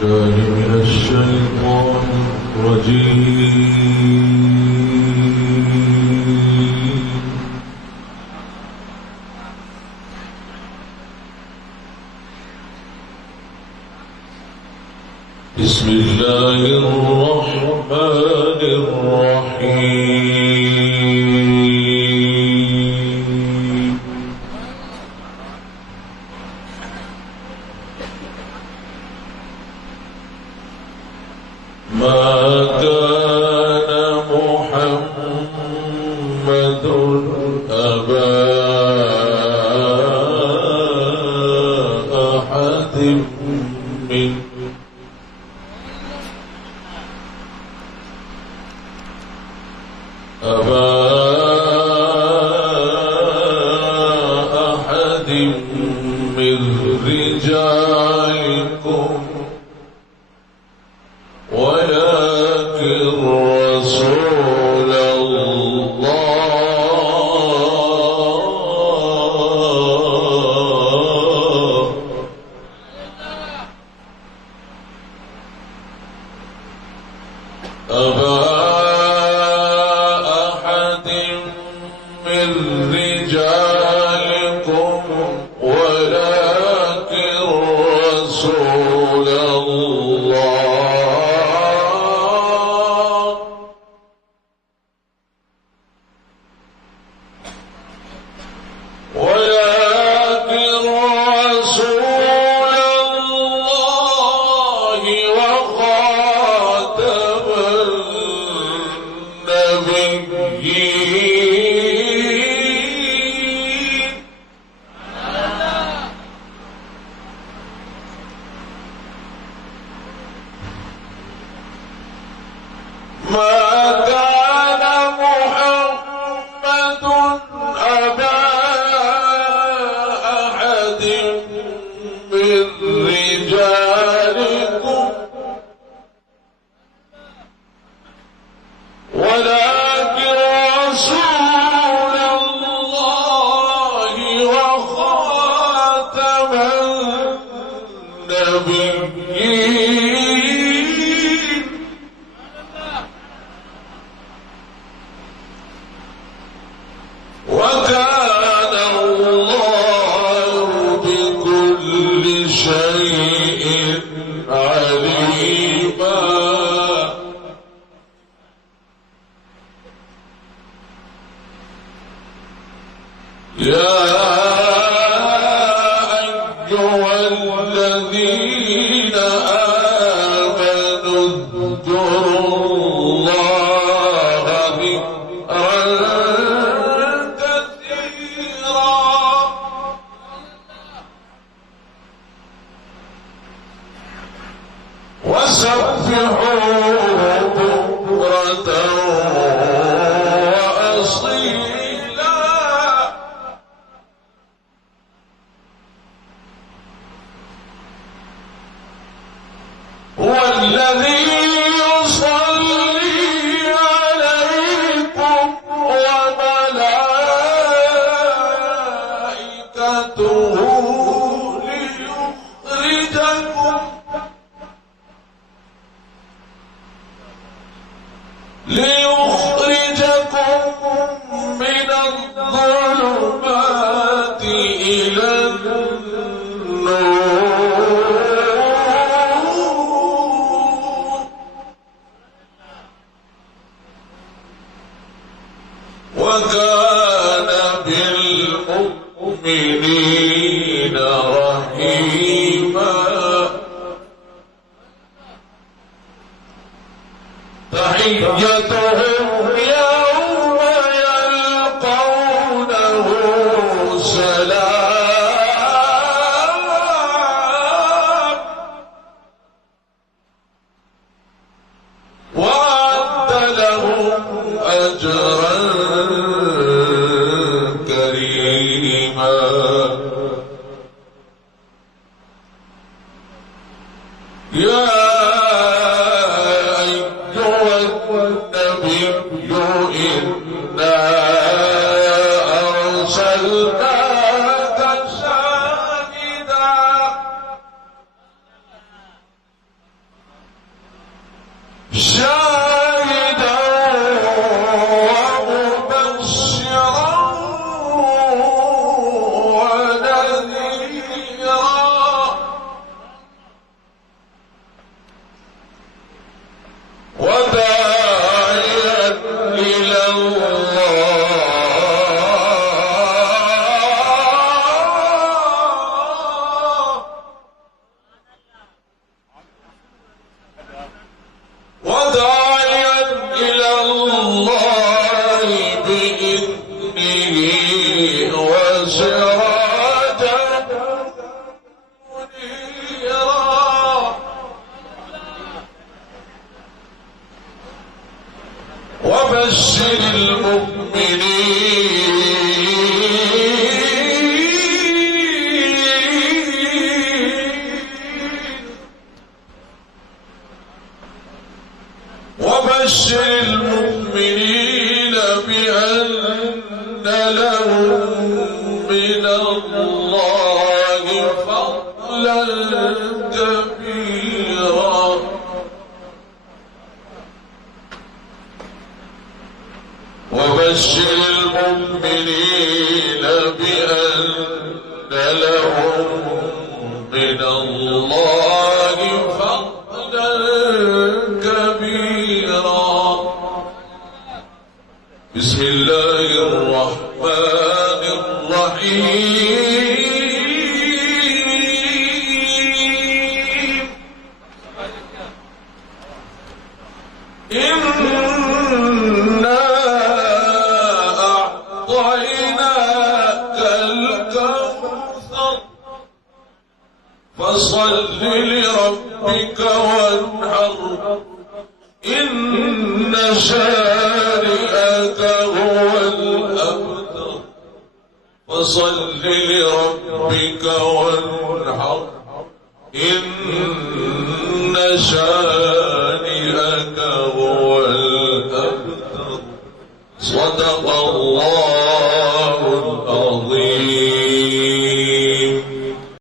بالله من الشيطان الرجيم. بسم الله الرحمن الرحيم. ما كان محمد أبا أحد من رجالكم ولكن رسول الله أبا أحد من رجالكم ولكن رسول الله ولكن رسول الله وخاتم النبيين. ما كان محمد أبا أحد من رجالكم ولكن رسول الله وخاتم النبيين. وكان الله بكل شيء عليما. يا أيها الذين آمنوا اذكروا الله ذكرا كثيرا وسبحوه بكرة وأصيلا. هو الذي يصلي عليكم وملائكته ليخرجكم من الظلمات إلى النور. وكان بالمؤمنين رحيما. تحيتهم يوم يلقونه سلام وأعد لهم أجرا كريما. يا النبي إنا أرسلناك شاهدا وبشر المؤمنين بأن لهم من الله فضلا كبيرا وبشر المؤمنين بأن لهم من الله فضلا كبيرا. بسم الله الرحمن الرحيم. إنا أعطيناك الكوثر فصل لربك وانحر إن شانئك هو الأبتر فصل لربك وانحر إن شانئك هو الأبتر. صدق الله